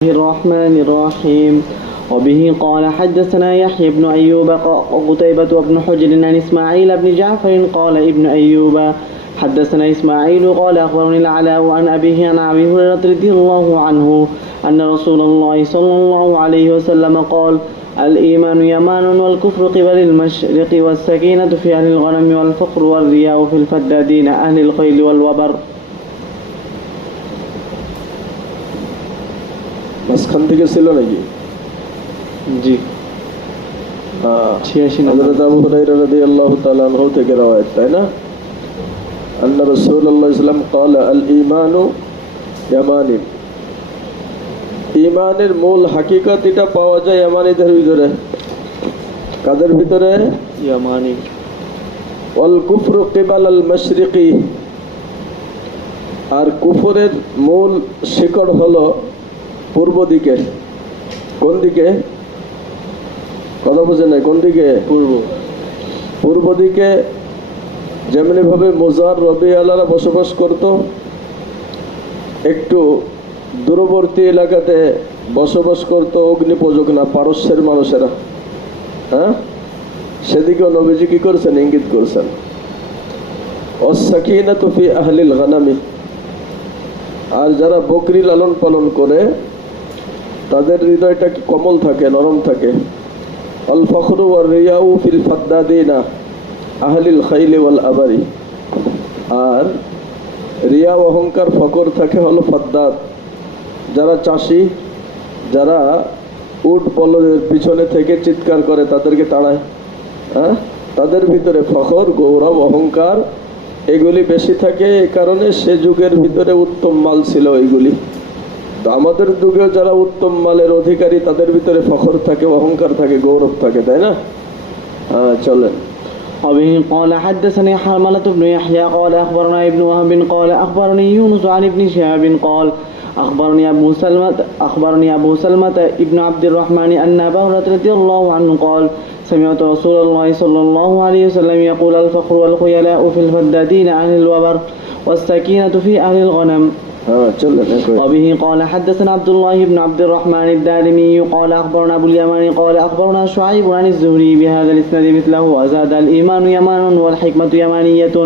الرحمن الرحيم وبه قال حدثنا يحيى بن أيوب وقتيبة بن حجر عن إسماعيل بن جعفر قال ابن أيوب حدثنا إسماعيل قال أخبرني العلاء عن أبيه عن أبي هريرة رضي الله عنه أن رسول الله صلى الله عليه وسلم قال الإيمان يمان والكفر قبل المشرق والسكينة في أهل الغنم والفقر والرياء في الفدادين أهل الخيل والوبر। মাঝখান থেকে ছিল নাকি? জি, হযরত আবু হুরায়রা রাদিয়াল্লাহু তাআলা আনহু থেকে রওয়ায়াত, তাই না? আন্না রাসূলুল্লাহ সাল্লাল্লাহু আলাইহি ওয়াসাল্লাম ক্বালা আল ঈমানু ইয়ামানি। ঈমানের মূল হাকিকত এটা পাওয়া যায় ইয়ামানীদের ভিতরে। কাদের ভিতরে? ইয়ামানি। ওয়াল কুফরু কিবাল আল মাশরিকি, আর কুফরের মূল শিকড় হলো পূর্ব দিকে। কোন দিকে? কথা বুঝে নাই, কোন দিকে? পূর্ব দিকে। যেমনি ভাবে মুজার রবিআলারা বসবাস করত, একটু দূরবর্তী এলাকাতে বসবাস করত অগ্নি পূজক না পারস্যের মানুষেরা, হ্যাঁ, সেদিকেও নবীজি কি করছেন? ইঙ্গিত করছেন। ওয়াস-সাকিনাতু ফি আহলিল গানামি, আর যারা বকরি লালন পালন করে তাদের হৃদয়টা কি কোমল থাকে, নরম থাকে। আল ফখরু ওয়ার রিয়াউ ফিল ফাদ্দাদিনা আহলিল খাইলি ওয়াল আবারি, আর রিয়া অহংকার ফকর থাকে হলো ফাদ্দাদ, যারা চাষি, যারা উট বলদের পিছনে থেকে চিৎকার করে তাদেরকে তাড়ায়, হ্যাঁ, তাদের ভিতরে ফখর, গৌরব, অহংকার এগুলি বেশি থাকে। এই কারণে সে যুগের ভিতরে উত্তম মাল ছিল এইগুলি। তো আমাদের যুগেও যারা উত্তম মালের অধিকারী তাদের ভিতরে ফখর থাকে, অহংকার থাকে, গৌরব থাকে, তাই না? চলেন। وبه قال حدثني حرملة بن يحيى قال أخبرنا ابن وهب قال أخبرني يونس عن ابن شهاب قال أخبرني أبو سلمة ابن عبد الرحمن أن أبا هريرة رضي الله عنه قال سمعت رسول الله صلى الله عليه وسلم يقول الفقر والخيلاء في الفدادين أهل الوبر والسكينة في أهل الغنم. وبه قال حدثنا عبد الله بن عبد الرحمن الدارمي قال أخبرنا أبو اليمان قال أخبرنا شعيب عن الزهري بهذا الإسناد مثله وزاد الإيمان يمان والحكمة يمانية.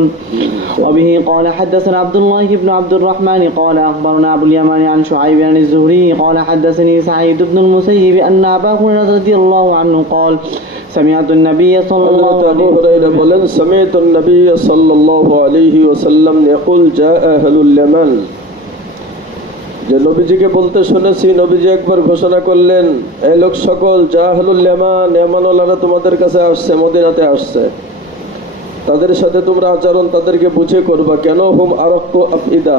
وبه قال حدثنا عبد الله بن عبد الرحمن قال أخبرنا أبو اليمان عن شعيب عن الزهري قال حدثني سعيد بن المسيب أن أبا هريرة رضي الله عنه قال سمعت النبي صلى الله عليه وسلم يقول جاء أهل اليمن, যে নবীজিকে বলতে শুনেছি, নবীজি একবার ঘোষণা করলেন, এই লোক সকল জাহলুল ইয়ামান, ইয়ামানওয়ালারা তোমাদের কাছে আসছে, মদিনাতে আসছে, তাদের সাথে তোমরা আচরণ তাদেরকে বুঝে করবা। কেন? হুম আরাক্কু আফইদা,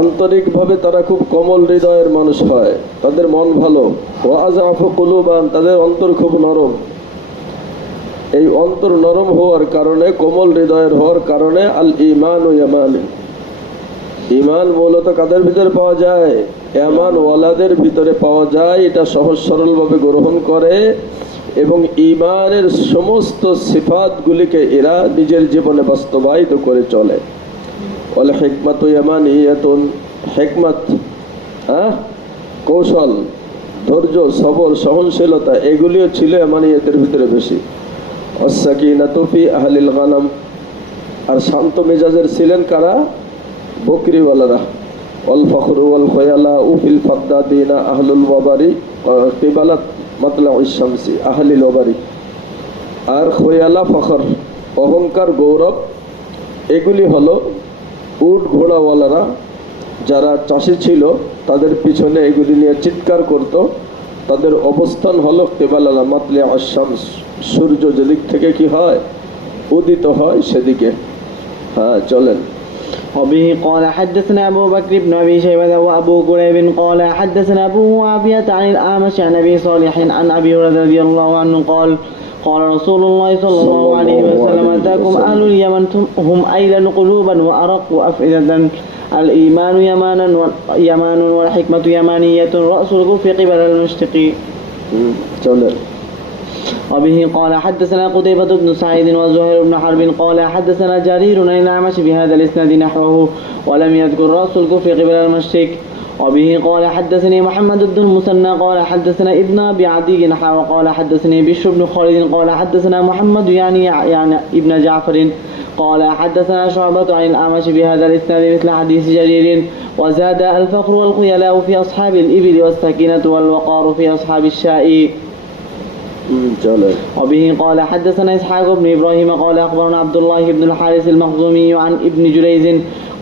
আন্তরিকভাবে তারা খুব কোমল হৃদয়ের মানুষ হয়, তাদের মন ভালো। ওয়া আযআফু কুলুবান, তাদের অন্তর খুব নরম। এই অন্তর নরম হওয়ার কারণে, কোমল হৃদয়ের হওয়ার কারণে আল ঈমানু ইয়ামানি, ঈমান মূলত কাদের ভিতরে পাওয়া যায়? ইয়ামান ওয়ালাদের ভিতরে পাওয়া যায়। এটা সহজ সরলভাবে গ্রহণ করে এবং ঈমানের সমস্ত সিফাতগুলিকে এরা নিজের জীবনে বাস্তবায়িত করে চলে। ওয়াল হিকমাতু ইয়ামানিয়াতুন, হিকমত, কৌশল, ধৈর্য, সবর, সহনশীলতা এগুলিও ছিল ইয়ামানিয়াতের ভিতরে বেশি। ওয়াস-সাকিনাতু ফি আহলিল গানাম, আর শান্ত মেজাজের ছিলেন কারা? বকরিওয়ালারা। ওয়াল ফখরু ওয়াল খয়ালাউ ফিল ফাদ্দাদিনা আহলুল ওয়াবারি কিবালাত মাতলাউশ শামসি আহলিল ওয়াবারি, আর খয়ালা, ফখর, অহংকার, গৌরব এগুলি হলো উট ঘোড়াওয়ালারা, যারা চাষি ছিল তাদের পিছনে এগুলি নিয়ে চিৎকার করত। তাদের অবস্থান হলো কিবালাল মাতলাউশ শামস, সূর্য যেদিক থেকে কি হয়? উদিত হয় সেদিকে। চলেন। وبه قال حدثنا أبو بكر بن أبي شيبة وأبو كريب قال حدثنا أبو معاوية عن الأعمش عن أبي صالح عن أبي هريرة رضي الله عنه قال قال رسول الله صلى الله عليه وسلم أتاكم أهل اليمن هم أيلن قلوبا وأرق أفئدة الإيمان يمان والحكمة يمانية رأس الكفر قبل المشرق. وبه قال حدثنا قتيبة بن سعيد وزهير بن حرب قال حدثنا جرير عن الأعمش بهذا الإسناد نحوه ولم يذكر رأس الكفر قبل المشرق. وبه قال حدثني محمد بن المثنى قال حدثنا ابن أبي عدي وقال حدثني بشر بن خالد قال حدثنا محمد يعني ابن جعفر قال حدثنا شعبة عن الأعمش بهذا الإسناد مثل حديث جرير وزاد الفخر والخيلاء في أصحاب الإبل والسكينة والوقار في أصحاب الشاء. চলে وبه قال حدثنا إسحاق بن إبراهيم قال أخبرنا عبد الله بن الحارث المخزومي عن ابن جريز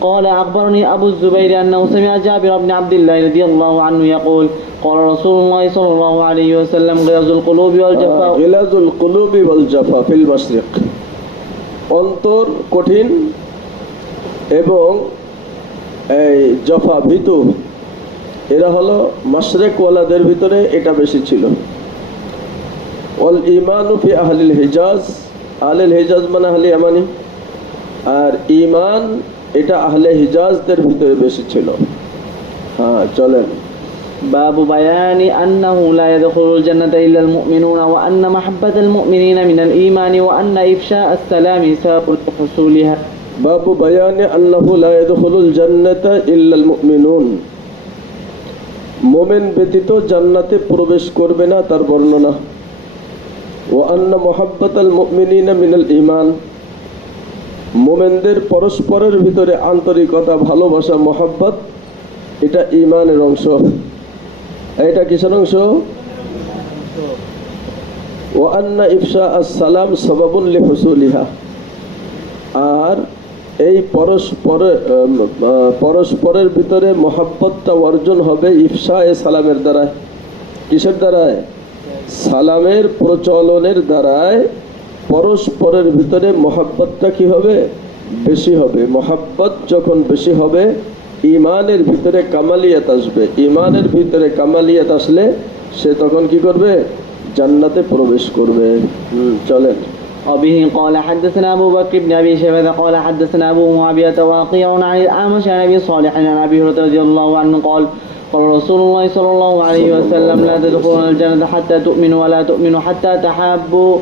قال أخبرني أبو الزبير أنه سمع جابر بن عبد الله رضي الله عنه يقول قال رسول الله صلى الله عليه وسلم غلظ القلوب والجفاء গিলাজুল কুলুবি ওয়াল জাফা ফিল মাশরিক, অন্তর কঠিন এবং এই জফা ভীতু এরা হলো মাশরিক ওয়ালাদের ভিতরে এটা বেশি ছিল। ওয়াল ঈমানু ফি আহলিল হিজাজ, আহলিল হিজাজ মানে আহলে ইয়ামানি, আর ঈমান এটা আহলে হিজাজদের ভিতরে বেশি ছিল। হ্যাঁ চলেন। باب بيان أنه لا يدخل الجنة إلا المؤمنون وأن محبة المؤمنين من الإيمان وأن إفشاء السلام سبب لحصولها. বাবু বায়ানে আন্নাহু লা ইয়াদখুলুল জান্নাতা ইল্লাল মুমিনুন, মুমিন ব্যতীত জান্নাতে প্রবেশ করবে না তার বর্ণনা। ওয়া আন্না মুহাব্বাতাল মুমিনিনা মিনাল ঈমান, মুমিনদের পরস্পরের ভিতরে আন্তরিকতা, ভালোবাসা, মহব্বত এটা ঈমানের অংশ। এটা কিসের অংশ? ওয়া আন্না ইফশা আস-সালাম সাবাবুন লিহুসুলিহা, আর এই পরস্পরের ভিতরে মহব্বতটা অর্জন হবে ইফশা এ সালামের দ্বারায়। কিসের দ্বারায়? সালামের প্রচলনের দ্বারায় পরস্পরের ভিতরে মহব্বতটা কি হবে? বেশি হবে। মহব্বত যখন বেশি হবে ইমানের ভিতরে কামালিয়াত আসবে। ইমানের ভিতরে কামালিয়াত আসলে সে তখন কি করবে? জান্নাতে প্রবেশ করবে। চলেন। وبه قال حدثنا أبو بكر بن أبي شيبة قال حدثنا أبو معاوية وواقيع عن الأعمش عن أبي صالح عن أبي هريرة رضي الله عنه قال قال رسول الله صلى الله عليه وسلم لا تدخلون الجنة حتى تؤمنوا ولا تؤمنوا حتى تحابوا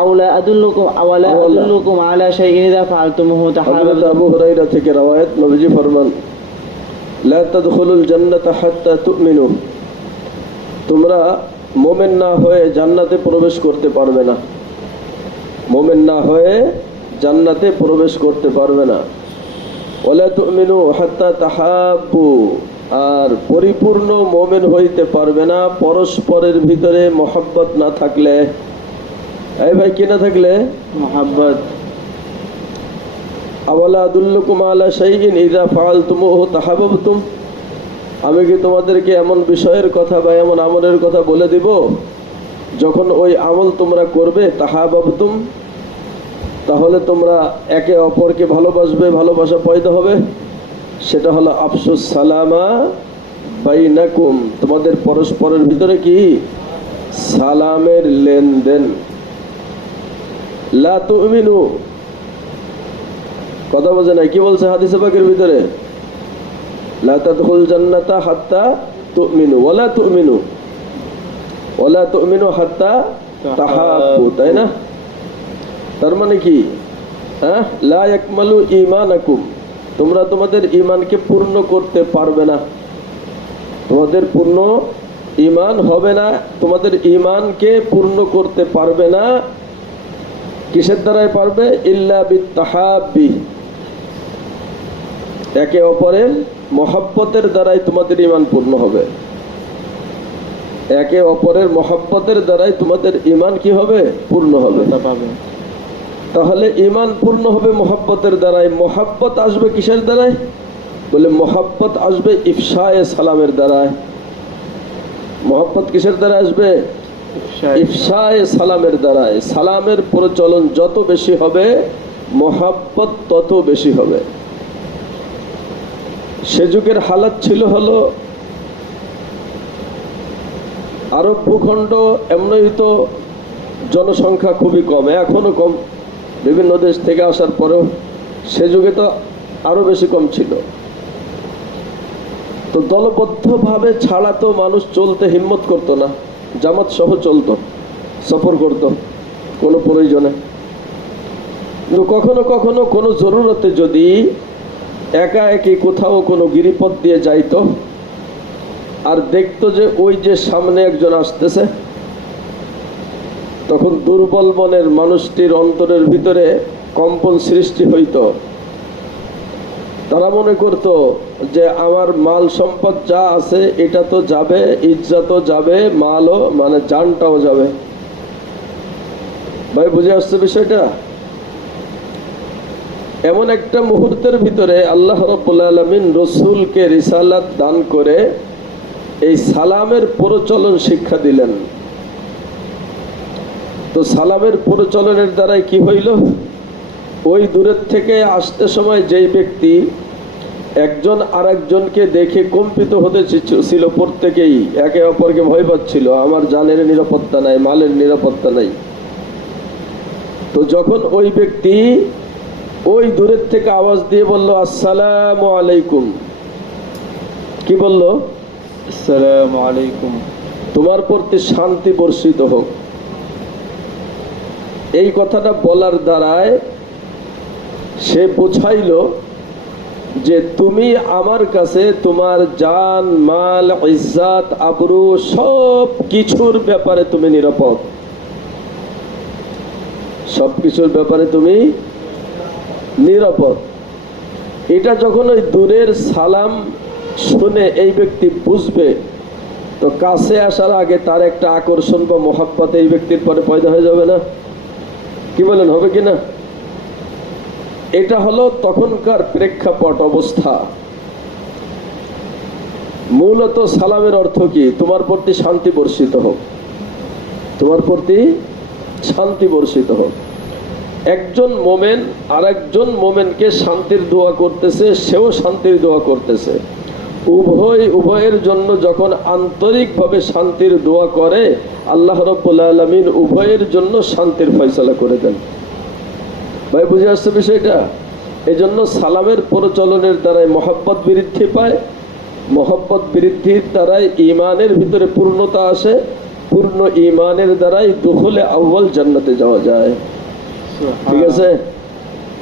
أو لا أدلكم على شيء إذا فعلتموه হযরত تحاببتم. আবু হুরায়রা থেকে রওয়ায়াত, নবীজি ফরমান লা তাদখুলুল জান্নাতা হাত্তা তুমিনু, তোমরা মুমিন না হয়ে জান্নাতে প্রবেশ করতে পারবে না। মুমিন না হয়ে জান্নাতে প্রবেশ করতে পারবে না। ওয়ালা তুমিনু হাত্তা তাহাব্বু, আর পরিপূর্ণ মুমিন হইতে পারবে না পরস্পরের ভিতরে মহব্বত না থাকলে। এই ভাই কি না থাকলে? محبت. আওয়ালা আদুল্লুকুম আলা শাইইন ইযা ফাআলতুমুহু তাহাব্বাবতুম, আমি কি তোমাদেরকে এমন বিষয়ের কথা বা এমন আমলের কথা বলে দিব যখন ওই আমল তোমরা করবে তাহাব্বাবতুম, তাহলে তোমরা একে অপরকে ভালোবাসবে, ভালোবাসা পয়দা হবে। সেটা হলো আফসুস সালামা বাইনাকুম, তোমাদের পরস্পরের ভিতরে কি সালামের লেনদেন। লা তুমিনু, কথা বোঝে নাই, কি বলছে হাদিসে পাকের ভিতরে? লা তাদখুল জান্নাতা হাত্তা তুমিনু ওয়ালা তুমিনু ওয়ালা তুমিনু হাত্তা তাহাব্বু, তাই না? তার মানে কি? হ্যাঁ, লা ইয়াকমালু ঈমানাকুম, তোমরা তোমাদের ঈমানকে পূর্ণ করতে পারবে না, তোমাদের পূর্ণ ঈমান হবে না, তোমাদের ঈমানকে পূর্ণ করতে পারবে না। কিসের দ্বারাই পারবে? ইল্লা বিত্তাহাব্বি, একে অপরের মহব্বতের দ্বারাই তোমাদের ঈমান পূর্ণ হবে। একে অপরের মহব্বতের দ্বারাই তোমাদের ঈমান কি হবে? পূর্ণ হবে। তাহলে ঈমান পূর্ণ হবে মহব্বতের দ্বারাই। মহব্বত আসবে কিসের দ্বারাই? বলে মহব্বত আসবে ইফশায়ে সালামের দ্বারাই। মহব্বত কিসের দ্বারা আসবে? ইফশায়ে সালামের দ্বারাই। সালামের প্রচলন যত বেশি হবে মহব্বত তত বেশি হবে। সে যুগের হালাত ছিল হলো আরব ভূখণ্ড এমনই তো জনসংখ্যা খুবই কম, এখনো কম, বিভিন্ন দেশ থেকে আসার পরেও সে যুগে তো আরো বেশি কম ছিল। তো দলবদ্ধভাবে ছাড়া তো মানুষ চলতে হিম্মত করতো না, জামাত সহ চলতো, সফর করত কোনো প্রয়োজনে। কিন্তু কখনো কখনো কোনো জরুরতে যদি একা একই কোথাও কোনো গিরিপথ দিয়ে যাইতো, আর দেখতো যে ওই যে সামনে একজন আসতেছে, তখন দুর্বল মনের মানুষটির অন্তরের ভিতরে কম্পন সৃষ্টি হইতো। তারা মনে করত যে আমার মাল সম্পদ যা আছে এটা তো যাবে, ইজ্জতও যাবে, মালও মানে জানটাও যাবে। ভাই বুঝে আসছে বিষয়টা? এমন একটা মুহূর্তের ভিতরে আল্লাহ রাব্বুল আলামিন রসুলকে রিসালাত দান করে এই সালামের প্রচলন শিক্ষা দিলেন। তো সালামের প্রচলনের দ্বারাই কি হইল, ওই দূরের থেকে আসতে সময় যেই ব্যক্তি একজন আরেকজনকে দেখে কম্পিত হতে ছিল, প্রত্যেকেই একে অপরকে ভয় পাচ্ছিল, আমার জানের নিরাপত্তা নাই, মালের নিরাপত্তা নাই। তো যখন ওই ব্যক্তি ওই দূরের থেকে আওয়াজ দিয়ে বলল আসসালামু আলাইকুম, কি বলল? আসসালামু আলাইকুম, তোমার প্রতি শান্তি বর্ষিত হোক। এই কথাটা বলার দ্বারায় সে বোঝাইল যে তুমি আমার কাছে তোমার জান, মাল, ইজ্জত, আবরু সব কিছুর ব্যাপারে তুমি নিরাপদ, সব কিছুর ব্যাপারে তুমি নিরাপদ। এটা যখন ওই দূরের সালাম শুনে এই ব্যক্তি বুঝবে, তো কাছে আসার আগে তার একটা আকর্ষণ বা মহাব্বত এই ব্যক্তির পরে পয়দা হয়ে যাবে না? কি বলেন, হবে কি না? এটা হলো তখনকার প্রেক্ষাপট অবস্থা। মূলত সালামের অর্থ কি? তোমার প্রতি শান্তি বর্ষিত হোক, তোমার প্রতি শান্তি বর্ষিত হোক। একজন মোমেন আর একজন মোমেনকে শান্তির দোয়া করতেছে, সেও শান্তির দোয়া করতেছে। উভয়ের জন্য যখন আন্তরিকভাবে শান্তির দোয়া করে, আল্লাহ রাব্বুল আলামিন উভয়ের জন্য শান্তির ফয়সালা করে দেন। ভাই বুঝে আসছে বিষয়টা? এই জন্য সালামের প্রচলনের দ্বারাই মহব্বত বৃদ্ধি পায়, মহব্বত বৃদ্ধির দ্বারাই ইমানের ভিতরে পূর্ণতা আসে, পূর্ণ ইমানের দ্বারাই দুখুলে আউয়াল জান্নাতে যাওয়া যায়। ঠিক আছে,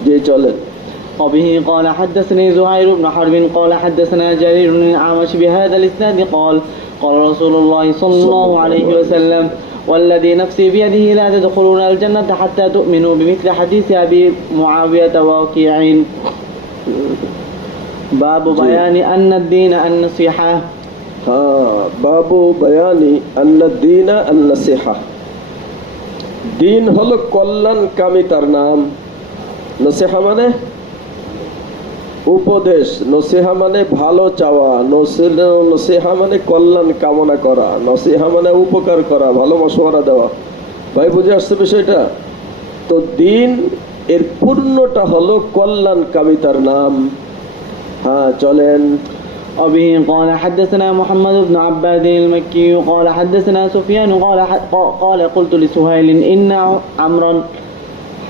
যে চলেন। وبه قال حدثني زهير بن حرب قال حدثنا جرير بن الأعمش بهذا الإسناد قال قال رسول الله صلى الله عليه وسلم والذي نفسي بيده لا تدخلون الجنة حتى تؤمنوا بمثل حديث أبي معاوية ووكيع باب بيان أن الدين النصيحة বাবু বায়ানি আন্নাদ-দীনা আন-নাসিহা। দিন হলো কল্যাণকামিতার নাম। নসিহা মানে উপদেশ, নসিহা মানে ভালো চাওয়া, নসিহা মানে কল্যাণ কামনা করা, নসিহা মানে উপকার করা, ভালো মশওয়ারা দেওয়া। ভাই বুঝে আসছে বিষয়টা? তো দিন এর পূর্ণটা হলো কল্যাণকামিতার নাম। হ্যাঁ চলেন। وبه قال حدثنا محمد بن عباد المكي قال حدثنا سفيان قال قلت لسهيل إن عمرا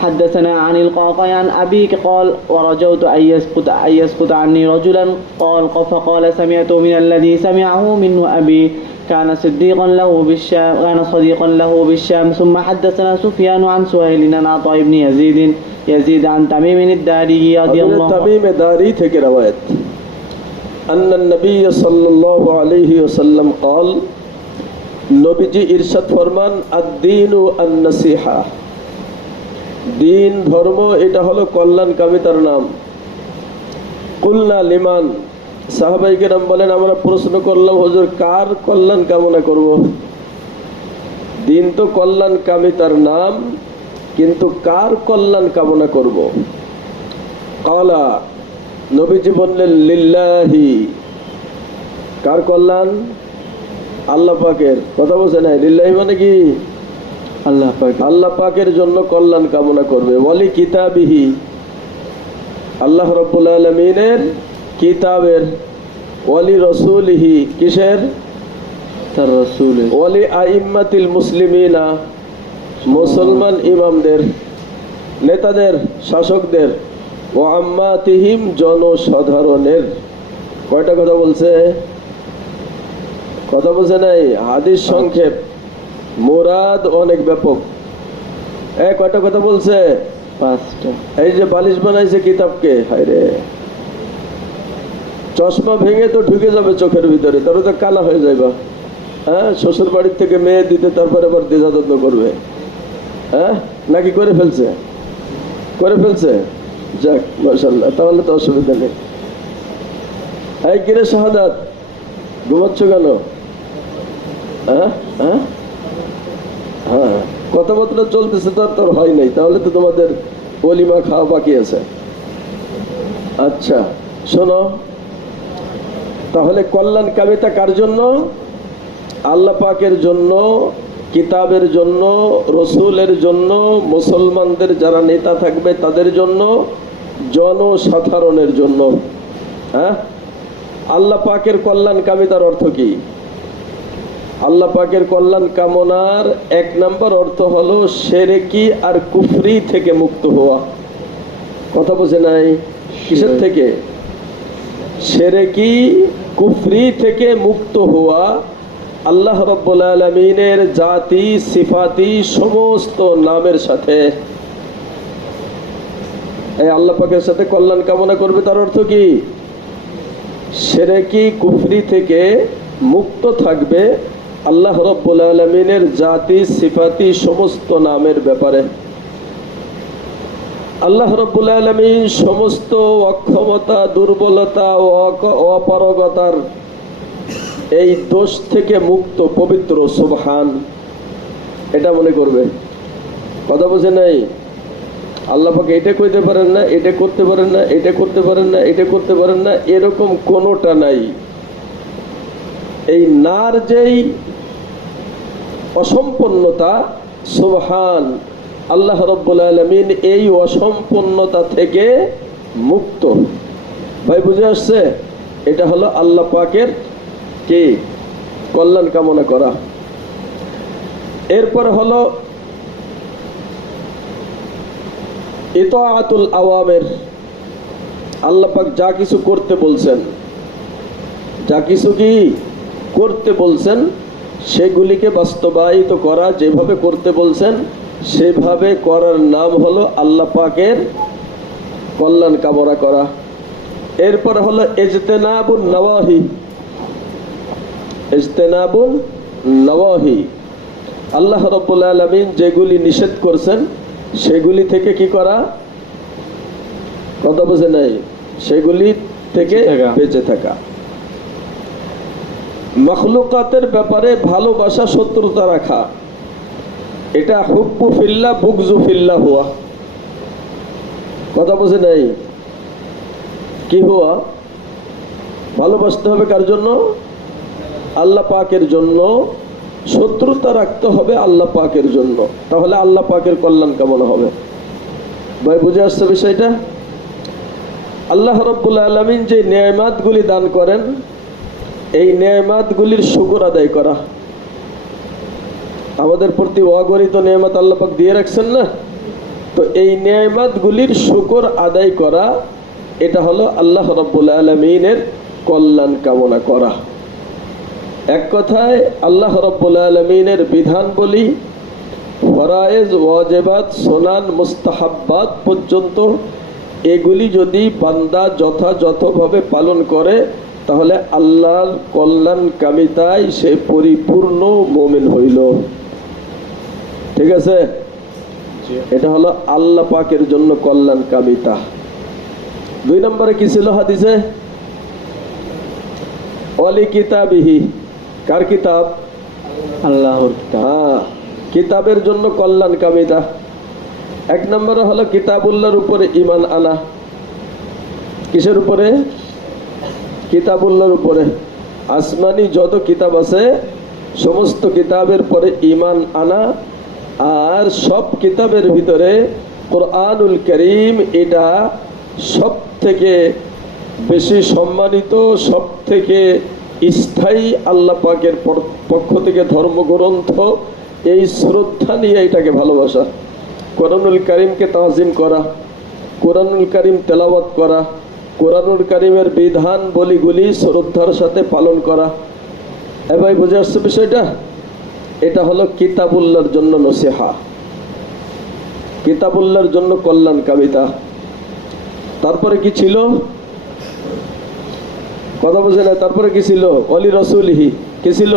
حدثنا عن القعقاع عن أبيك قال ورجوت أن يسقط عني رجلا قال فقال سمعت من الذي سمعه منه أبي كان صديقا له بالشام ثم حدثنا سفيان عن سهيل عن عطاء بن يزيد عن تميم الداري رضي الله عنه تميم الداري থেকে রওয়ায়াত أن النبي صلى الله عليه وسلم قال নবীজি ইরশাদ ফরমান আদ-দীনু আন-নাসিহা। দিন ধর্ম এটা হলো কল্যাণকামিতার নাম। কুলনা লিমান, সাহাবায়ে কেরাম বলেন আমরা প্রশ্ন করলাম হুজুর কার কল্যাণ কামনা করব? দিন তো কল্যাণকামিতার নাম, কিন্তু কার কল্যাণ কামনা করব? কালা, নবীজি বললেন লিল্লাহি। কার কল্যাণ? আল্লাহ পাকের। কথা বলছে না? লিল্লাহি মানে কি? আল্লাহ পাক, আল্লাহ পাকের জন্য কল্যাণ কামনা করবে। ওয়ালি কিতাবিহি, আল্লাহ রাব্বুল আলামিনের কিতাবের। ওয়ালি রাসূলিহি, কিসের? তার রাসূলের। ওয়ালি আইম্মাতিল মুসলিমিনা, মুসলমান ইমামদের, নেতাদের, শাসকদের। ওয়া আম্মাতিহিম, জনসাধারণের। কয়টা কথা বলছে? কথা বলছে নাই? হাদিস সংক্ষেপ, মুরাদ অনেক ব্যাপক। কয়টা কথা বলছে? 5টা। এই যে বালিশ বানাইছে কিতাবকে, হায় রে, চশমা ভেঙে তো ঢুকে যাবে চোখের ভিতরে, তাহলে তো কালা হয়ে যাইবা। হ্যাঁ, শ্বশুর বাড়ির থেকে মেয়ে দিতে তারপরে আবার দ্বিধাদ্বন্দ্ব করবে। হ্যাঁ, নাকি করে ফেলছে? করে ফেলছে, যাক মাশাআল্লাহ, তাহলে তো অসুবিধা নেই। এই কিরে শাহাদাত, ঘুমাচ্ছ কেন? হ্যাঁ হ্যাঁ হ্যাঁ, কথাবার্তা চলতেছে তো, আর তোর হয় নাই, তাহলে তো তোমাদের ওলিমা খাওয়া বাকি আছে। আচ্ছা শোনো, তাহলে কল্যাণ কামিতা কার জন্য? আল্লাহ পাকের জন্য, কিতাবের জন্য, রসুলের জন্য, মুসলমানদের যারা নেতা থাকবে তাদের জন্য, জনসাধারণের জন্য। হ্যাঁ, আল্লাহ পাকের কল্যাণ কামিতার অর্থ কি? আল্লাহ পাকের কল্যাণ কামনার এক নম্বর অর্থ হলো শিরকি আর কুফরি থেকে মুক্ত হওয়া। কথা বোঝে নাই? কিসের থেকে? শিরকি কুফরি থেকে মুক্ত হওয়া, আল্লাহ রাব্বুল আলামিনের জাতি সিফাতি সমস্ত নামের সাথে। এই আল্লাহ পাকের সাথে কল্যাণ কামনা করবে, তার অর্থ কি? শিরকি কুফরি থেকে মুক্ত থাকবে আল্লাহ রাব্বুল আলামিনের জাতি সিফাতি সমস্ত নামের ব্যাপারে। আল্লাহ রাব্বুল আলামিন সমস্ত অক্ষমতা, দুর্বলতা ও অপারগতার এই দোষ থেকে মুক্ত, পবিত্র, সুবহান, এটা মনে করবে। কথা বোঝে নাই? আল্লাহ পাক এটা কইতে পারেন না, এটা করতে পারেন না, এটা করতে পারেন না, এটা করতে পারেন না, এরকম কোনোটা নাই। এই নার যেই অসম্পূর্ণতা, সুবহান, আল্লাহ রাব্বুল আলামিন এই অসম্পূর্ণতা থেকে মুক্ত। ভাই বুঝে আসছে? এটা হলো আল্লাহ পাকের কি কল্যাণ কামনা করা। এরপর হলো ইতাআতুল আওয়ামির। আল্লাহ পাক যা কিছু করতে বলছেন, যা কিছু কি করতে বলছেন সেগুলিকে বাস্তবায়িত করা, যেভাবে করতে বলছেন সেভাবে করার নাম হলো আল্লাহ পাকের কল্যাণ কামনা করা। এরপর হলো ইজতেনাবুন নওয়াহি। ইজতেনাবুন নওয়াহি, আল্লাহ রাব্বুল আলামিন যেগুলি নিষেধ করছেন সেগুলি থেকে কি করা? কথা বোঝে নাই? সেগুলি থেকে বেঁচে থাকা। মখলুকাতের ব্যাপারে ভালোবাসা, শত্রুতা রাখা, এটা হুব্বু ফিল্লাহ বুগজু ফিল্লাহ হুয়া। কথা বোঝে নাই? কি হুয়া? ভালোবাসতে হবে কার জন্য? আল্লাহ পাকের জন্য। শত্রুতা রাখতে হবে আল্লাহ পাকের জন্য, তাহলে আল্লাহ পাকের কল্যাণ কামনা হবে। ভাই বুঝে আসছে বিষয়টা? আল্লাহ রাব্বুল আলামিন যে নেয়ামতগুলি দান করেন, এই নেয়ামতগুলির শুকর আদায় করা। আমাদের প্রতি অগণিত নেয়ামত আল্লাহ পাক দিয়ে রাখছেন না? তো এই নেয়ামতগুলির শুকর আদায় করা, এটা হলো আল্লাহ রাব্বুল আলামিনের কল্যাণ কামনা করা। এক কথায় আল্লাহ রাব্বুল আলামিনের বিধান বলি, ফরায়েজ, ওয়াজিবাত, সুনান, মুস্তাহাব্বাত পর্যন্ত এগুলি যদি বান্দা যথাযথভাবে পালন করে তাহলে আল্লাহর কল্যাণ কামিতায় সে পরিপূর্ণ মুমিন হইল। ঠিক আছে? এটা হলো আল্লাহ পাকের জন্য কল্যাণ কামিতা। 2 নম্বরে কি ছিল হাদিসে? ওয়ালি কিতাবিহি, কার কিতাব? আল্লাহর কিতাব। হ্যাঁ, কিতাবের জন্য কল্যাণ কামিতা। 1 নম্বরে হলো কিতাবুল্লাহর উপরে ঈমান আনা। কিসের উপরে? কিতাবুল্লাহর উপরে। আসমানি যত কিতাব আছে সমস্ত কিতাবের পরে ঈমান আনা। আর সব কিতাবের ভিতরে কোরআনুল কারীম এটা সব থেকে বেশি সম্মানিত, সব থেকে স্থায়ী আল্লাহ পাকের পক্ষ থেকে ধর্মগ্রন্থ। এই শ্রদ্ধা নিয়ে এটাকে ভালোবাসা, কোরআনুল কারীমকে তাজিম করা, কোরআনুল কারীম তেলাওয়াত করা, কোরআনুল কারীমের বিধান বলিগুলি শ্রদ্ধার সাথে পালন করা। ভাই বুঝে আসছে বিষয়টা? এটা হলো কিতাবুল্লাহর জন্য নসিহা, কিতাবুল্লাহর জন্য কল্যাণ কামিতা। তারপরে কি ছিল? কথা বুঝে না? তারপরে কি ছিল? অলি রসুলহি, কি ছিল?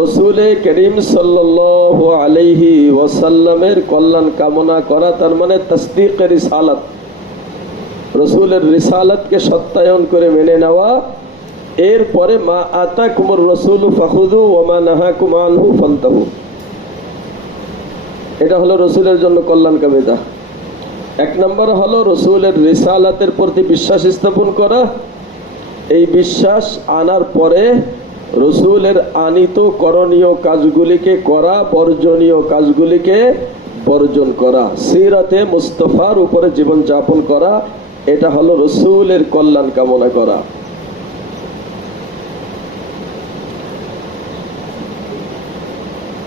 রসুলে করিম সাল্লাল্লাহু আলাইহি ওয়াসাল্লামের কল্যাণ কামনা করা, তার মানে তাসদীক রিসালাত, রসুলের রিসালাতকে সত্যায়ন করে মেনে নেওয়া। এরপরে মা আতাকুমুর রাসূলু ফাখুযু ওয়া মা নাহাকুম আনহু ফান্তাহু, এটা হলো রসুলের জন্য কল্যাণকামিতা। এক নম্বর হলো রসুলের রিসালাতের প্রতি বিশ্বাস স্থাপন করা। এই বিশ্বাস আনার পরে রসুলের আনিত করণীয় কাজগুলিকে করা, বর্জনীয় কাজগুলিকে বর্জন করা, সিরাতে মুস্তাফার উপরে জীবন যাপন করা, এটা হলো রসুলের কল্যাণ কামনা করা।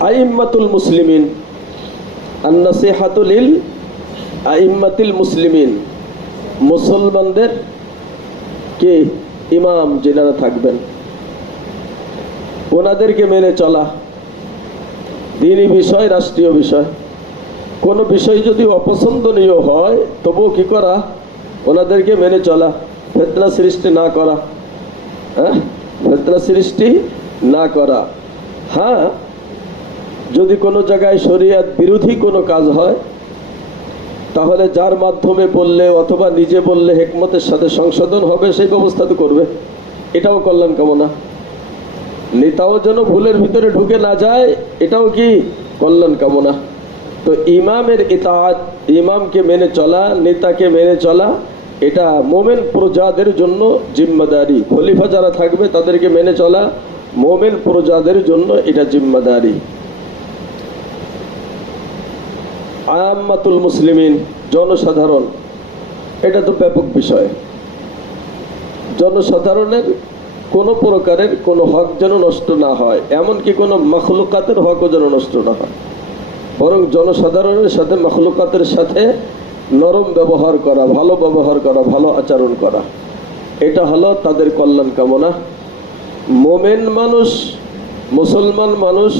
আইম্মাতুল মুসলিমিন, আন-নাসিহাতু লিল আইম্মাতিল মুসলিমিন, মুসলমানদের কে ইমাম যিনারা থাকবেন ওনাদেরকে মেনে চলা। দ্বীনি বিষয়, রাষ্ট্রীয় বিষয়, কোনো বিষয় যদি অপছন্দনীয় হয় তবুও কি করা? ওনাদেরকে মেনে চলা, ফিতনা সৃষ্টি না করা। ফিতনা সৃষ্টি না করা। হ্যাঁ, যদি কোনো জায়গায় শরিয়ত বিরোধী কোনো কাজ হয় তাহলে যার মাধ্যমে বললে অথবা নিজে বললে হিকমতের সাথে সংশোধন হবে সেই ব্যবস্থা তো করবে, এটাও কল্যাণ কামনা। নেতাও যেন ভুলের ভিতরে ঢুকে না যায়, এটাও কি কল্যাণ কামনা। তো ইমামের ইতাআত, ইমামকে মেনে চলা, নেতাকে মেনে চলা, এটা মোমেন প্রজাদের জন্য জিম্মাদারি। খলিফা যারা থাকবে তাদেরকে মেনে চলা মোমেন প্রজাদের জন্য এটা জিম্মাদারি। আম্মাতুল মুসলিমিন, জনসাধারণ, এটা তো ব্যাপক বিষয়। জনসাধারণের কোনো প্রকারের কোনো হক যেন নষ্ট না হয়, এমনকি কোনো মখলুকাতের হকও যেন নষ্ট না হয়, বরং জনসাধারণের সাথে মখলুকাতের সাথে নরম ব্যবহার করা, ভালো ব্যবহার করা, ভালো আচরণ করা, এটা হলো তাদের কল্যাণ কামনা। মোমেন মানুষ, মুসলমান মানুষ,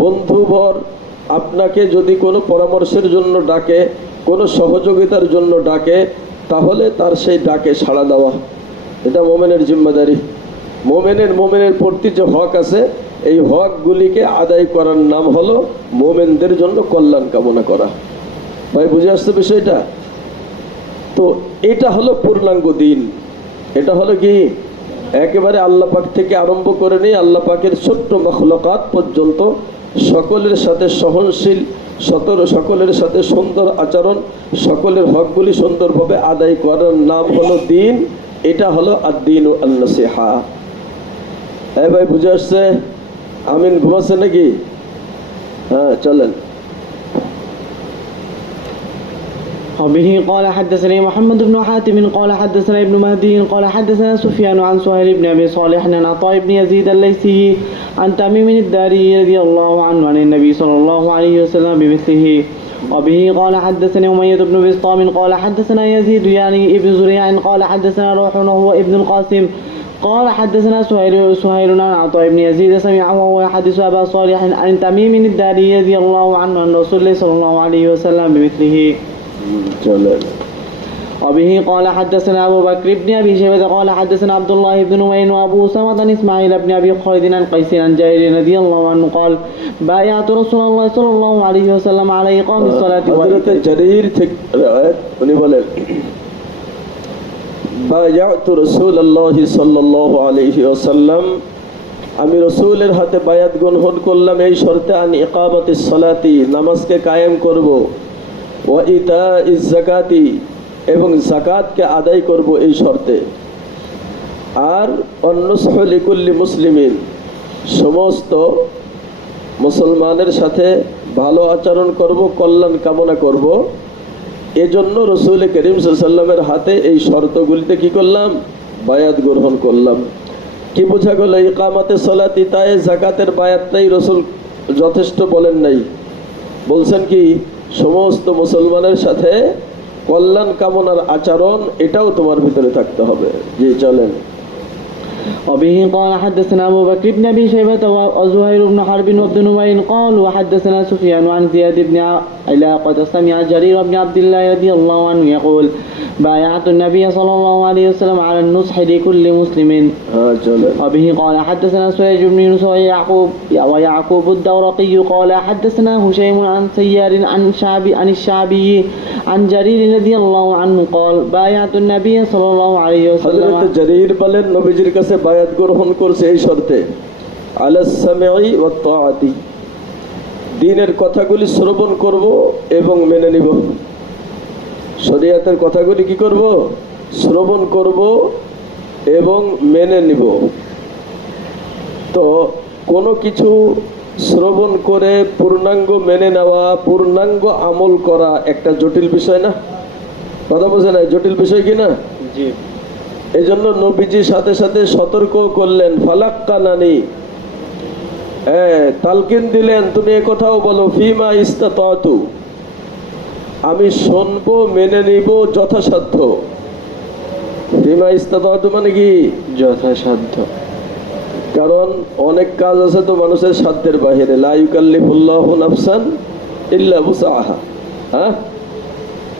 বন্ধুবর আপনাকে যদি কোনো পরামর্শের জন্য ডাকে, কোনো সহযোগিতার জন্য ডাকে, তাহলে তার সেই ডাকে সাড়া দেওয়া, এটা মোমেনের জিম্মাদারি। মোমেনের প্রতি যে হক আছে, এই হকগুলিকে আদায় করার নাম হলো মোমেনদের জন্য কল্যাণ কামনা করা। ভাই বুঝে আসছে বিষয়টা? তো এটা হলো পূর্ণাঙ্গ দিন। এটা হলো কি একেবারে আল্লাহ পাক থেকে আরম্ভ করে নিয়ে আল্লাহ পাকের ছোট্ট মাখলুকাত পর্যন্ত সকলের সাথে সহনশীল, সকলের সাথে সুন্দর আচরণ, সকলের হকগুলি সুন্দরভাবে আদায় করার নাম হলো দিন। এটা হলো আদ-দীনু আন-নাসিহা। হ্যাঁ ভাই বুঝে আসছে? আমিন ঘুমাচ্ছে নাকি? হ্যাঁ চলেন। وبه قال حدثني محمد بن حاتم قال حدثنا ابن مهدي قال حدثنا سفيان عن سهيل بن ابي صالح عن عطاء بن يزيد الليثي عن تميم الداري رضي الله عنه عن النبي صلى الله عليه وسلم بمثله. وبه قال حدثني أمية بن بسطام قال حدثنا يزيد يعني ابن زريع قال حدثنا روح وهو ابن القاسم قال حدثنا سهيل عن عطاء بن يزيد سمعه وهو يحدث أبا صالح عن تميم الداري رضي الله عنه عن رسول الله صلى الله عليه وسلم بمثله. وبه قال حدثنا أبو بكر بن أبي شيبة قال حدثنا عبد الله بن نمير وأبو أسامة عن إسماعيل بن أبي خالد عن قيس عن جابر رضي الله عنه قال بايعت رسول الله صلى الله عليه وسلم على إقام الصلاة হযরত জারীর থেকে riwayat উনি বলেন বায়াতু রাসূলুল্লাহ সাল্লাল্লাহু আলাইহি ওয়াসাল্লাম, আমি রাসূলের হাতে বায়াত গ্রহণ করলাম এই শর্তে আন ইকামাতিস সালাতি, নামাজকে কায়েম করব, ওয়া ইতাইজ যাকাতি, এবং যাকাতকে আদায় করব এই শর্তে, আর অন্নুসহু লিকুল্লি মুসলিমিন, সমস্ত মুসলমানের সাথে ভালো আচরণ করব, কল্যাণ কামনা করব। এজন্য রাসূল করিম সাল্লাল্লাহু আলাইহি ওয়াসাল্লামের হাতে এই শর্তগুলিতে কি করলাম? বায়াত গ্রহণ করলাম। কি বোঝা গেল? ইকামাতে সালাতি তাই যাকাতের বায়াতটাই রাসূল যথেষ্ট বলেন নাই, বলছেন কি সমস্ত মুসলমানের সাথে কল্যাণ কামনার আচরণ, এটাও তোমার ভিতরে থাকতে হবে। জি চলেন। وبه قال حدثنا أبو بكر بن أبي شيبة وزهير بن حرب وابن نمير قال وحدثنا سفيان عن زياد بن علاقة سمع جرير بن عبد الله رضي الله عنه يقول بايعت النبي صلى الله عليه وسلم على النصح لكل مسلم. وبه قال حدثنا سويج بن يونس ويعقوب الدورقي قال حدثنا هشيم عن سيار عن الشعبي عن جرير رضي الله عنه قال بايعت النبي صلى الله عليه وسلم. হযরত জারীর বলেন নবীজির কাছে বায়াত গ্রহণ করছে এই শর্তে আলাস সামিঈ ওয়াত তাআতি, দ্বীনের কথাগুলি শ্রবণ করব এবং মেনে নিব। শরীয়তের কথাগুলি কি করব? শ্রবণ করব এবং মেনে নিব। তো কোনো কিছু শ্রবণ করে পূর্ণাঙ্গ মেনে নেওয়া, পূর্ণাঙ্গ আমল করা একটা জটিল বিষয় না? কথা বোঝে না? জটিল বিষয় কি না? জি। এই জন্য নবীজি সাথে সাথে সতর্ক করলেন, ফালাক্কানানি, তালকিন দিলেন, তুমি এ কথাও বলো ফিমা ইস্তাতাতু, আমি শুনবো মেনে নিব যথাসাধ্য। ফিমা ইস্তাতাতু মানে কি? যথাসাধ্য। কারণ অনেক কাজ আছে তো মানুষের সাধ্যের বাহিরে, লা ইউকাল্লিফুল্লাহু নাফসান ইল্লা বুসআহা। হ্যাঁ,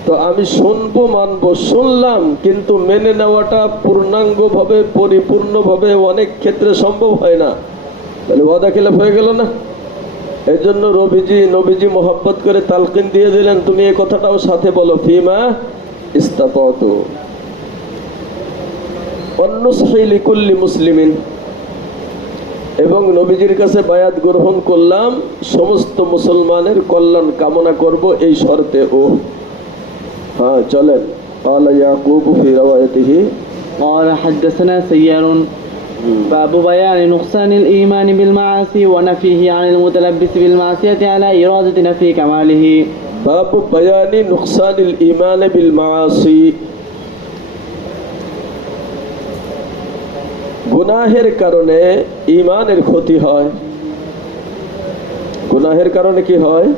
তো আমি শুনবো মানবো, শুনলাম, কিন্তু মেনে নেওয়াটা পূর্ণাঙ্গভাবে পরিপূর্ণভাবে অনেক ক্ষেত্রে সম্ভব হয় না, তাহলে ওয়াদা খেলাফ হয়ে গেল না? এই জন্য নবীজি মোহাব্বত করে তালকিন দিয়ে দিলেন, তুমি এই কথাটাও সাথে বলো ফিমা ইস্তাতাতু ওয়ান্নুসহি লিকুল্লি মুসলিমিন, এবং নবীজির কাছে বায়াত গ্রহণ করলাম সমস্ত মুসলমানের কল্যাণ কামনা করব এই শর্তে। ও হ্যাঁ, চলেন। قال يعقوب في روايته قال حدثنا سيار باب بيان نقصان الإيمان بالمعاصي ونفيه عن المتلبس بالمعصية على إرادة نفي كماله. باب بيان نقصان الإيمان بالمعاصي, গুনাহের কারণে ঈমানের ক্ষতি হয়। গুনাহের কারণে কি হয়?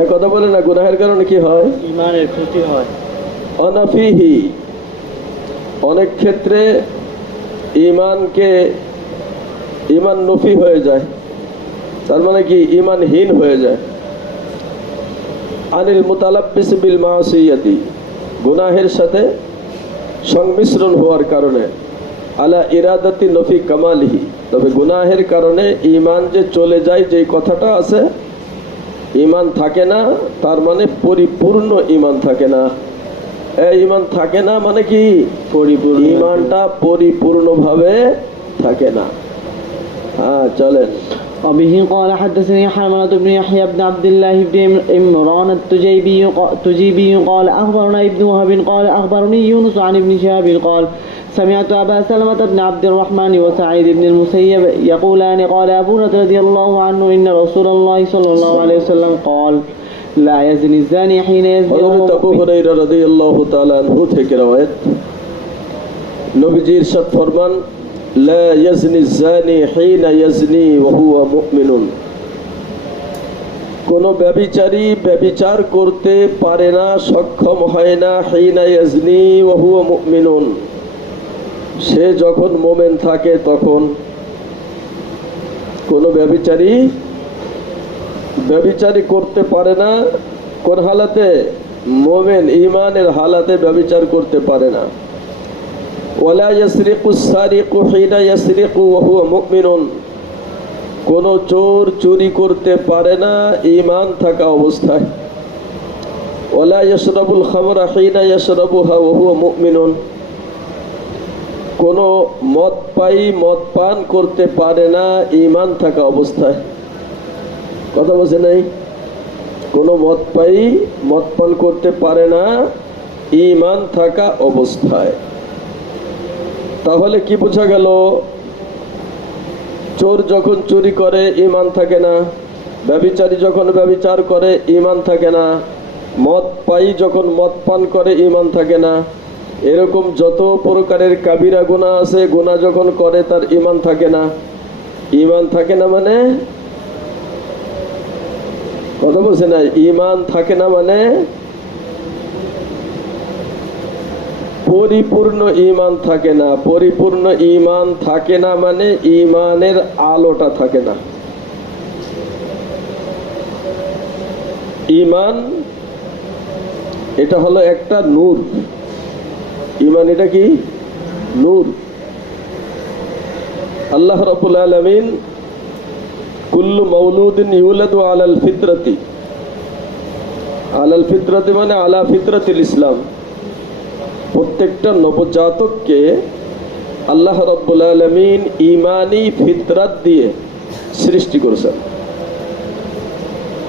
এক কথা বলে না, গুনাহের কারণে কি হয়? ঈমানের ক্ষতি হয়। অনাফিহি, অনেক ক্ষেত্রে ঈমান নফি হয়ে যায়, তার মানে কি ঈমানহীন হয়ে যায়। আনিল মুতালাব্বিস বিল মাসিয়াতি, গুনাহের সাথে সংমিশ্রণ হওয়ার কারণে, আলা ইরাদাতি নফি কামালিহি, তবে গুনাহের কারণে ঈমান যে চলে যায়, যেই কথাটা আছে, ঈমান থাকে না, তার মানে পরিপূর্ণ ঈমান থাকে না। ঈমান থাকে না মানে কি? পরিপূর্ণ, ঈমানটা পরিপূর্ণভাবে থাকে না। হ্যাঁ, চলেন। وبه قال حدثني حرملة بن يحيى بن عبد الله بن عمران التجيبي قال أخبرنا ابن وهب قال أخبرني يونس عن ابن شهاب قال سمعت أبا سلمة بن عبد الرحمن وسعيد بن المسيب يقولان قال أبو هريرة رضي الله عنه إن رسول الله صلى الله عليه وسلم قال لا يزني الزاني حين يزني. হযরত আবু হুরায়রা রাদিয়াল্লাহু তাআলা আনহু থেকে রওয়ায়াত, নবীজি ইরশাদ ফরমান, লা ইয়াজনি الزاني حين يزني وهو مؤمن, কোন ব্যভিচারী ব্যভিচার করতে পারে না, সক্ষম হয় না, حين يزني وهو مؤمن, সে যখন মুমিন থাকে তখন। কোন ব্যভিচারী করতে পারে না, কোন হালাতে? মুমিন, ঈমানের হালাতে ব্যভিচার করতে পারে না। ওয়ালা ইয়াসরিকুস সারিকু হিনা ইয়াসরিকু ওয়া হুয়া মুমিনুন, কোন চোর চুরি করতে পারে না ঈমান থাকা অবস্থায়। ওয়ালা ইয়াশরাবুল খামরা হিনা ইয়াশরাবুহা ওয়া হুয়া মুমিনুন, কোন মদ পান করতে পারে না ঈমান থাকা অবস্থায়। কথা বলছে নাই? কোন মদ পান করতে পারে না ঈমান থাকা অবস্থায়। তাহলে কি বোঝা গেল? চোর যখন চুরি করে ঈমান থাকে না, ব্যভিচারী যখন ব্যভিচার করে ঈমান থাকে না, যখন মদ পান করে ঈমান থাকে না, এরকম যত প্রকারের কাবিরা গুনাহ আছে, গুনাহ যখন করে তার ঈমান থাকে না। ঈমান থাকে না মানে, কথা বলছে না, ঈমান থাকে না মানে পরিপূর্ণ ঈমান থাকে না। পরিপূর্ণ ঈমান থাকে না মানে ঈমানের আলোটা থাকে না। ঈমান এটা হলো একটা নূর। ঈমান এটা কি? নূর। আল্লাহ রাব্বুল আলামিন কুল্লু মাউলুদিন ইউলাদু আলাল ফিতরাতি, আলাল ফিতরাতি মানে আলা ফিতরাতিল ইসলাম। প্রত্যেকটা নবজাতককে আল্লাহ রাব্বুল আলামিন ঈমানি ফিতরাত দিয়ে সৃষ্টি করেছেন।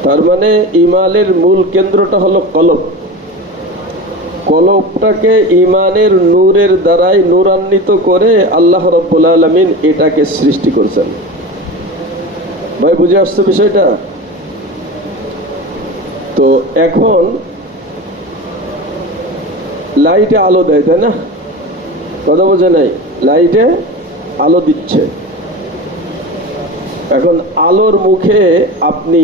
তার মানে ঈমানের মূল কেন্দ্রটা হলো কলব। কলবটাকে ঈমানের নূরের দ্বারাই নূরান্বিত করে আল্লাহ রাব্বুল আলামিন এটাকে সৃষ্টি করেছেন। ভাই বুঝে আসছে বিষয়টা? তো এখন লাইটে আলো দেয়, তাই না? কথা বোঝে নাই? লাইটে আলো দিচ্ছে। এখন আলোর মুখে আপনি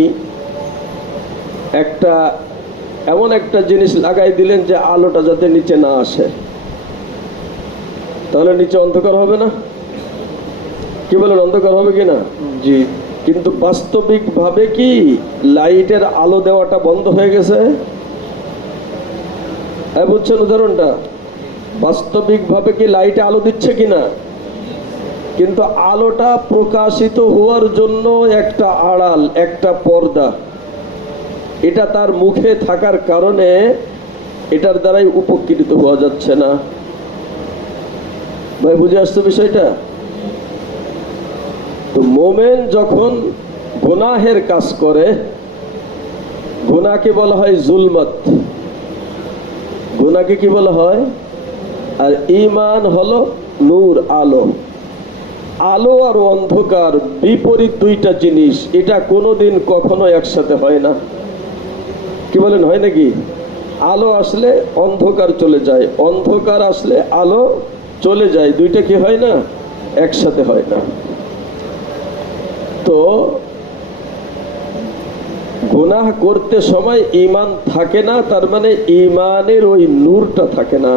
একটা এমন একটা জিনিস লাগাই দিলেন যে আলোটা যাতে নিচে না আসে, তাহলে নিচে অন্ধকার হবে না? কি বলেন, অন্ধকার হবে কিনা? জি। কিন্তু বাস্তবিক ভাবে কি লাইটের আলো দেওয়াটা বন্ধ হয়ে গেছে? হ্যাঁ, বুঝছেন উদাহরণটা? বাস্তবিক ভাবে কি লাইটে আলো দিচ্ছে কিনা? কিন্তু আলোটা প্রকাশিত হওয়ার জন্য একটা আড়াল, একটা পর্দা, এটা তার মুখে থাকার কারণে এটার দ্বারাই উপকৃত হওয়া যাচ্ছে না। ভাই বুঝে আসছে বিষয়টা? তো মোমেন যখন গুনাহের কাজ করে, গুনাহকে বলা হয় জুলমত। গুনাহকে কি বলা হয়? আর ঈমান হলো নূর, আলো। আলো আর অন্ধকার বিপরীত দুইটা জিনিস, এটা কোনোদিন কখনো একসাথে হয় না। কি বলেন, হয় নাকি? আলো আসলে অন্ধকার চলে যায়, অন্ধকার আসলে আলো চলে যায়, দুইটা কি হয় না? একসাথে হয় না। তো গুনাহ করতে সময় ঈমান থাকে না, তার মানে ঈমানের ওই নূরটা থাকে না।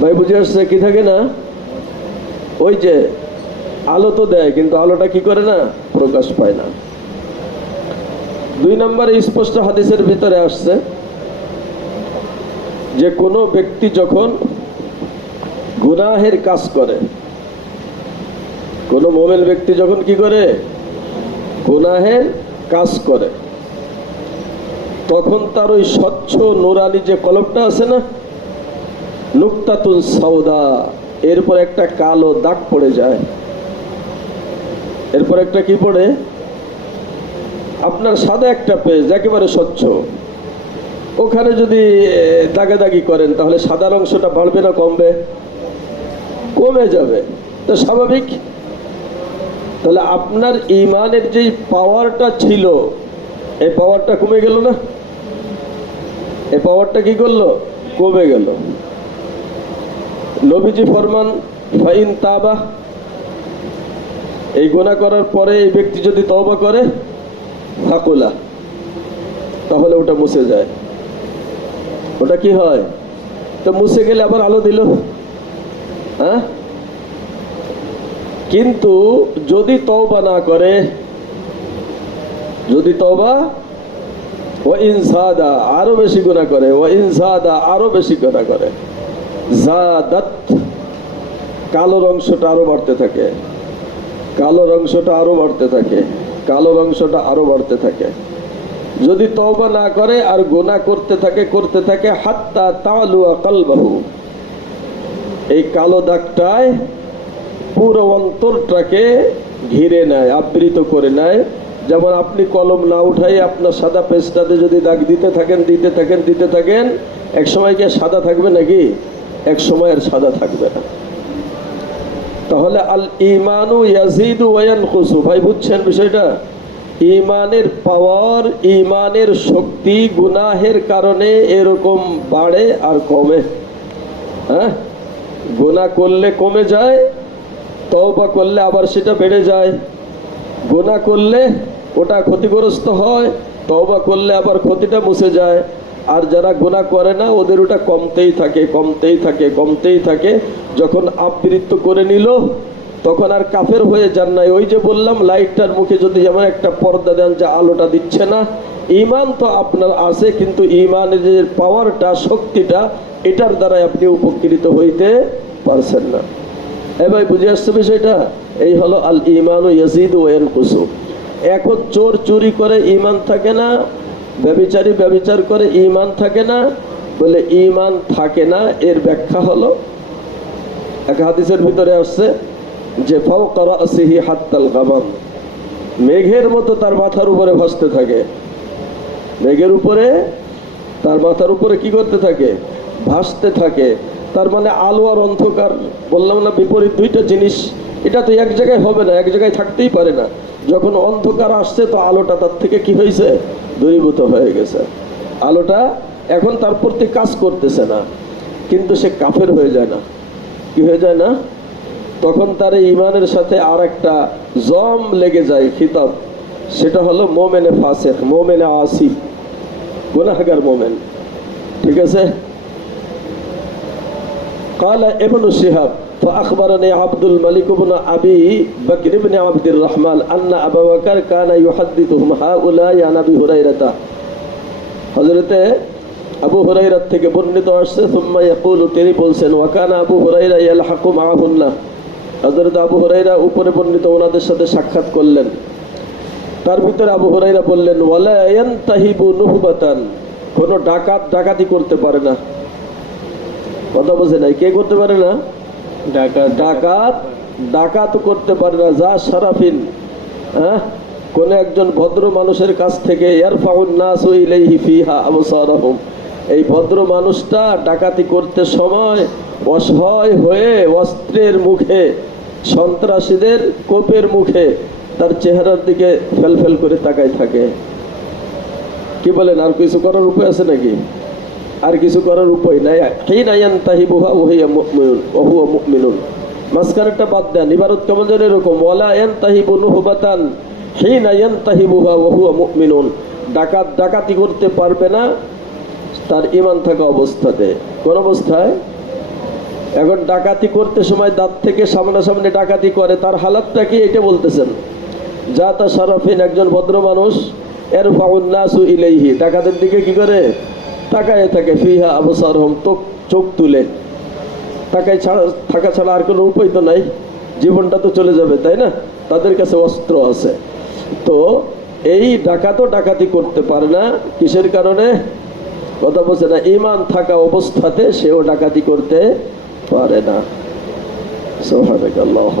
ভাই বুঝে আসছে? কি থাকে না? ওই যে আলো তো দেয়, কিন্তু আলোটা কি করে না? প্রকাশ পায় না। 2 নম্বরে স্পষ্ট হাদিসের ভিতরে আসছে যে কোনো ব্যক্তি যখন গুনাহের কাজ করে, কোন মুমিন ব্যক্তি যখন কি করে? গুনাহের কাজ করে, তখন তার ওই স্বচ্ছ নুরানি যে কলবটা আছে না, নুকতাতুন সাউদা, এরপর একটা কালো দাগ পড়ে যায়। এরপর একটা কি পড়ে? আপনার সাদা একটা পেজ একেবারে স্বচ্ছ, ওখানে যদি দাগাদাগি করেন তাহলে সাদার অংশটা বাড়বে না কমবে? কমে যাবে। তো স্বাভাবিক। তাহলে আপনার ঈমানের যে পাওয়ারটা ছিল, এই পাওয়ারটা কমে গেল না? এই পাওয়ারটা কি করলো? কমে গেল। নবীজি ফরমান ফাইন তাবা, এই গুনাহ করার পরে এই ব্যক্তি যদি তওবা করে, ফাকুলা, তাহলে ওটা মুছে যায়। ওটা কি হয়? তো মুছে গেলে আবার আলো দিল। হ্যাঁ, কিন্তু যদি তওবা না করে, যদি তওবা ও ইনসাদা আরো বেশি গুনাহ করে, ও ইনসাদা আরো বেশি গুনাহ করে, জাদাত, কালোর অংশটা আরো বাড়তে থাকে, কালোর অংশটা আরো বাড়তে থাকে, কালোর অংশটা আরো বাড়তে থাকে। যদি তওবা না করে আর গুনাহ করতে থাকে, করতে থাকে, হাত্তা তালুয়া কলবাহু, এই কালো দাগটায় পুরো অন্তরটাকে ঘিরে নেয়, আবৃত করে নেয়। যেমন আপনি কলম না উঠাই আপনার সাদা পেজটাতে যদি দাগ দিতে থাকেন, দিতে থাকেন, দিতে থাকেন, এক সময় কি সাদা থাকবে নাকি? এক সময় আর সাদা থাকবে না। তাহলে আল ঈমানু ইয়াজিদু ওয়া ইয়ানকুসু। ভাই বুঝছেন বিষয়টা? ঈমানের পাওয়ার, ঈমানের শক্তি গুনাহের কারণে এরকম বাড়ে আর কমে। হ্যাঁ, গুনাহ করলে কমে যায়, তওবা করলে আবার সেটা বেড়ে যায়। গুনাহ করলে ওটা ক্ষতিগ্রস্ত হয়, তওবা করলে আবার ক্ষতিটা মুছে যায়। আর যারা গুনাহ করে না ওদের ওটা কমতেই থাকে কমতেই থাকে কমতেই থাকে। যখন আবৃত্ত করে নিল তখন আর কাফের হয়ে যান নাই। ওই যে বললাম লাইটটার মুখে যদি যেমন একটা পর্দা দেন যে আলোটা দিচ্ছে না, ঈমান তো আপনার আছে কিন্তু ঈমানের যে পাওয়ারটা শক্তিটা এটার দ্বারাই আপনি উপকৃত হইতে পারছেন না। এবার বুঝে আসছে বিষয়টা? এই হলো আল ঈমানু ইয়াজিদু ওয়া ইয়ানকুসু। এখন চোর চুরি করে ঈমান থাকে না, ব্যভিচারী ব্যভিচার করে ঈমান থাকে না, বলে ঈমান থাকে না এর ব্যাখ্যা হলো এক হাদিসের ভিতরে আসছে যে ফাওকা রাসিহি হাত্তাল গামাম, মেঘের মতো তার মাথার উপরে ভাসতে থাকে। মেঘের উপরে তার মাথার উপরে কি করতে থাকে? ভাসতে থাকে। তার মানে আলো আর অন্ধকার, বললাম না বিপরীত দুইটা জিনিস, এটা তো এক জায়গায় হবে না, এক জায়গায় থাকতেই পারে না। যখন অন্ধকার আসছে তো আলোটা তার থেকে কি হয়েছে? দূরীভূত হয়ে গেছে। আলোটা এখন তার প্রতি কাজ করতেছে না, কিন্তু সে কাফের হয়ে যায় না। কি হয়ে যায় না? তখন তার ঈমানের সাথে আর একটা জম লেগে যায়, খিতাব। সেটা হলো মোমেনে ফাসিক, মোমেনে আসি, গুনাহগার মোমেন। ঠিক আছে? قال ابن شهاب فأخبرني عبد الملك بن أبي بكر بن عبد الرحمن أن أبا بكر كان يحدثهم هؤلاء عن أبي هريرة। হযরতে আবু হুরায়রা থেকে বর্ণিত আসছে সুম্মা ইয়াকুলু, তিনি বলছেন ওয়াকানা আবু হুরায়রা ইয়ালহাকু মাআহুন্না, হযরত আবু হুরায়রা উপরে বর্ণিত ওনাদের সাথে সাক্ষাৎ করলেন। তার ভিতরে আবু হুরায়রা বললেন ওয়ালা ইয়ানতাহিবু নুহবাতান, কোন ডাকাত ডাকাতি করতে পারে না। কথা বোঝে নাই? কে করতে পারে না? ডাকাত ডাকাত করতে পারে না। যা শারাফিন, হ্যাঁ, কোন একজন ভদ্র মানুষের কাছ থেকে ইয়ারফাউন নাসু ইলাইহি ফিহা আবসারহুম, এই ভদ্র মানুষটা ডাকাতি করতে সময় অসহায় হয়ে অস্ত্রের মুখে, সন্ত্রাসীদের কোপের মুখে তার চেহারার দিকে ফেলফেল করে তাকায় থাকে। কি বলেন? আর কিছু করার উপায় আছে নাকি? আর কিছু করার উপায় নাই। হিনা ইয়ানতাহিবুহা ওয়া হিয়া মুমিনুন ওয়া হুয়া মুমিনুন, মাসকারটা বাদ দেন। ইবারত কেমন যেন এরকম ওয়ালা ইয়ানতাহিবু নুহবাতান হিনা ইয়ানতাহিবুহা ওয়া হুয়া মুমিনুন, ডাকাত ডাকাতি করতে পারবে না তার ঈমান থাকা অবস্থাতে। কোন অবস্থায়? এখন ডাকাতি করতে সময় দাঁত থেকে সামনাসামনি ডাকাতি করে, তার হালাতটা কি এটা বলতেছেন। যা তা শারাফিন, একজন ভদ্র মানুষ, ইয়ারফাউন নাসু ইলাইহি, ডাকাতের দিকে কি করে? তাকায় থাকে, ফিহা আবসারহুম, চোখ তুলে তাকায় ছাড়া, থাকা ছাড়া আর কোনো উপায় তো নাই, জীবনটা তো চলে যাবে, তাই না? তাদের কাছে অস্ত্র আছে। তো এই ডাকাতও ডাকাতি করতে পারে না, কিসের কারণে? কথা বলছে না, ঈমান থাকা অবস্থাতে সেও ডাকাতি করতে পারে না। সুবহানাল্লাহ।